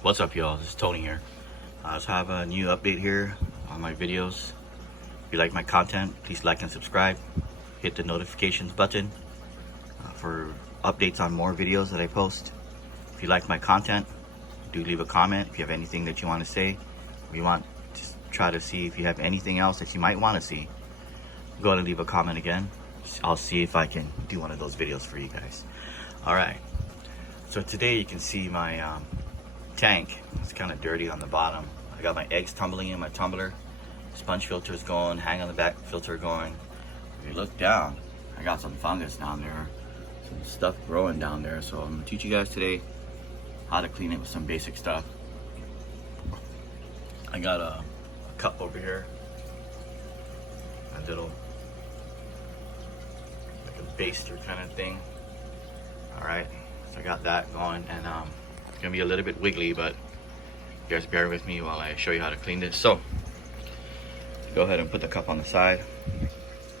What's up, y'all? This is Tony here. So I have a new update here on my videos. If you like my content, please like and subscribe. Hit the notifications button for updates on more videos that I post. If you like my content, do leave a comment. If you have anything that you want to say, we want to try to see if you have anything else that you might want to see. Go ahead and leave a comment again. I'll see if I can do one of those videos for you guys. Alright, so today you can see my tank. It's kind of dirty on the bottom. I got my eggs tumbling in my tumbler. Sponge filter is going, hang on the back filter going. If you look down, I got some fungus down there. Some stuff growing down there. So I'm gonna teach you guys today how to clean it with some basic stuff. I got a cup over here. A little, like a baster kind of thing. Alright, so I got that going, and it's gonna be a little bit wiggly, but you guys bear with me while I show you how to clean this. So go ahead and put the cup on the side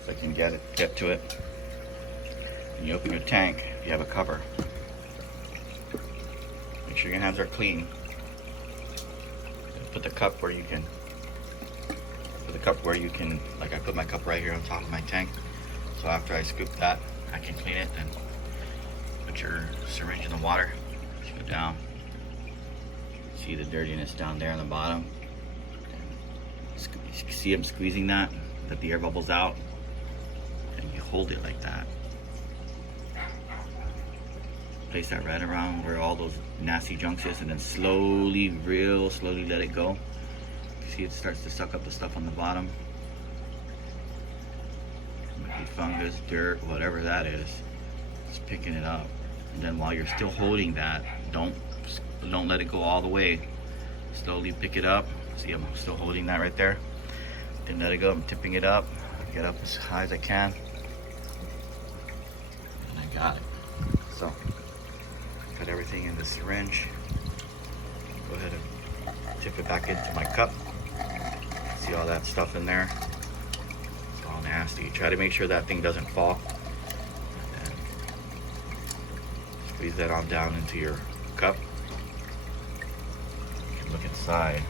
so I can get to it. When you open your tank, you have a cover. Make sure your hands are clean. Put the cup where you can. Like I put my cup right here on top of my tank. So after I scoop that, I can clean it and put your syringe in the water. Go down. See the dirtiness down there on the bottom. You see I'm squeezing that, let the air bubbles out, and you hold it like that. Place that right around where all those nasty junks is, and then slowly, real slowly let it go. You see it starts to suck up the stuff on the bottom. Might be fungus, dirt, whatever that is. It's picking it up. And then while you're still holding that, don't let it go all the way. Slowly pick it up. See, I'm still holding that right there. Then let it go. I'm tipping it up. Get up as high as I can. And I got it. So, got everything in the syringe. Go ahead and tip it back into my cup. See all that stuff in there? It's all nasty. Try to make sure that thing doesn't fall. And squeeze that on down into your cup. You can look inside.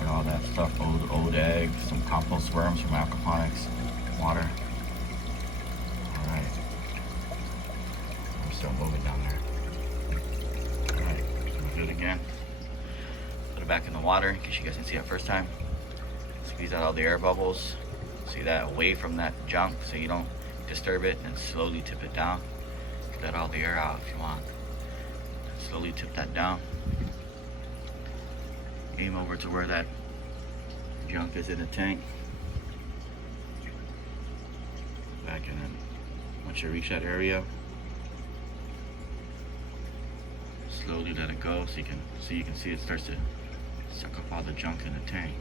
Got all that stuff, old eggs, some compost worms from aquaponics, water. Alright. I'm still moving down there. Alright, do it again. Put it back in the water in case you guys didn't see it first time. Squeeze out all the air bubbles. See that away from that junk so you don't disturb it, and slowly tip it down. Let all the air out if you want. Slowly tip that down. Aim over to where that junk is in the tank. Back in, and once you reach that area, slowly let it go so you can see it starts to suck up all the junk in the tank.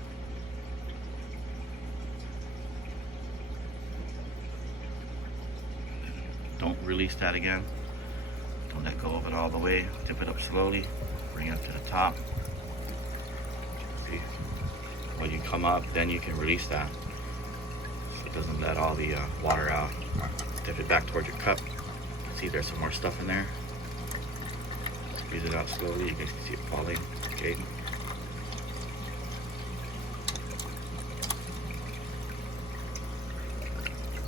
Don't release that again. Don't let go of it all the way. Tip it up slowly. Bring it up to the top. See? When you come up, then you can release that. So it doesn't let all the water out. Tip it back towards your cup. See, there's some more stuff in there. Squeeze it out slowly. You guys can see it falling. Okay.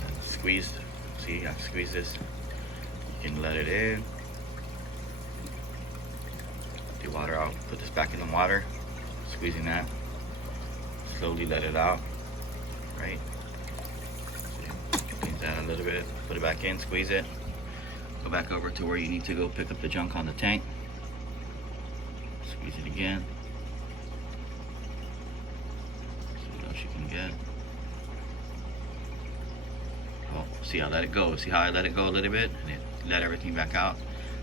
And squeeze. See, I squeeze this. You can let it in. The water out. Put this back in the water. Squeezing that. Slowly let it out. Right? Squeeze that a little bit. Put it back in. Squeeze it. Go back over to where you need to go pick up the junk on the tank. Squeeze it again. See what else you can get. Oh, see, I let it go. See how I let it go a little bit? And it let everything back out.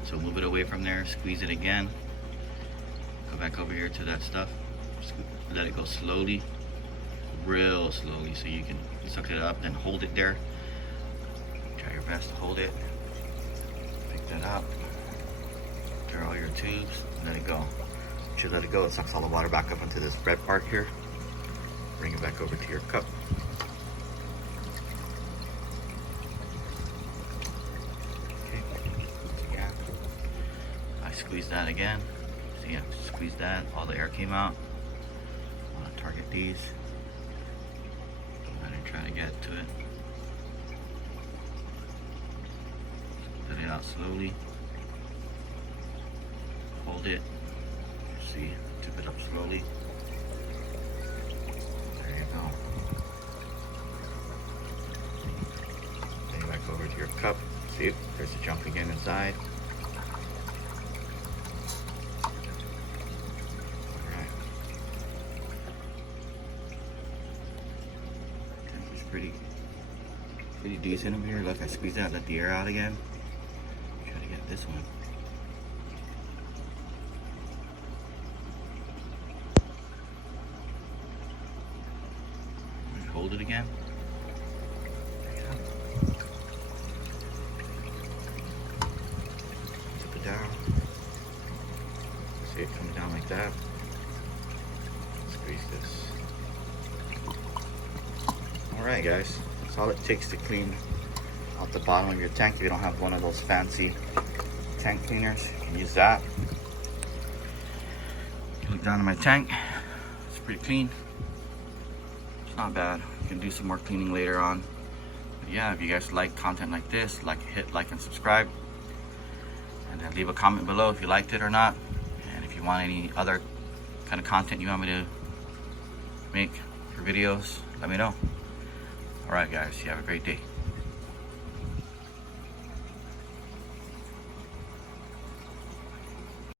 So move it away from there. Squeeze it again. Go back over here to that stuff. Let it go slowly. Real slowly so you can suck it up and hold it there. Try your best to hold it. Pick that up. Clear all your tubes. Let it go. Once you let it go, it sucks all the water back up into this red part here. Bring it back over to your cup. Okay. Yeah. I squeeze that again. Yeah, squeeze that, all the air came out. I want to target these. I'm gonna try to get to it. Let it out slowly. Hold it. See, tip it up slowly. There you go. Bring it back over to your cup. See, there's a jump again inside. Alright. Temperature's pretty decent in here. Look, I squeezed out, let the air out again. Try to get this one. Hold it again. Tip it down. See it coming down like that. Squeeze this. Alright guys, that's all it takes to clean out the bottom of your tank. If you don't have one of those fancy tank cleaners, you can use that. Look down at my tank. It's pretty clean. It's not bad. You can do some more cleaning later on. But yeah, if you guys like content like this, hit like and subscribe, and then leave a comment below if you liked it or not, and if you want any other kind of content you want me to make for videos, let me know. Alright guys, you have a great day.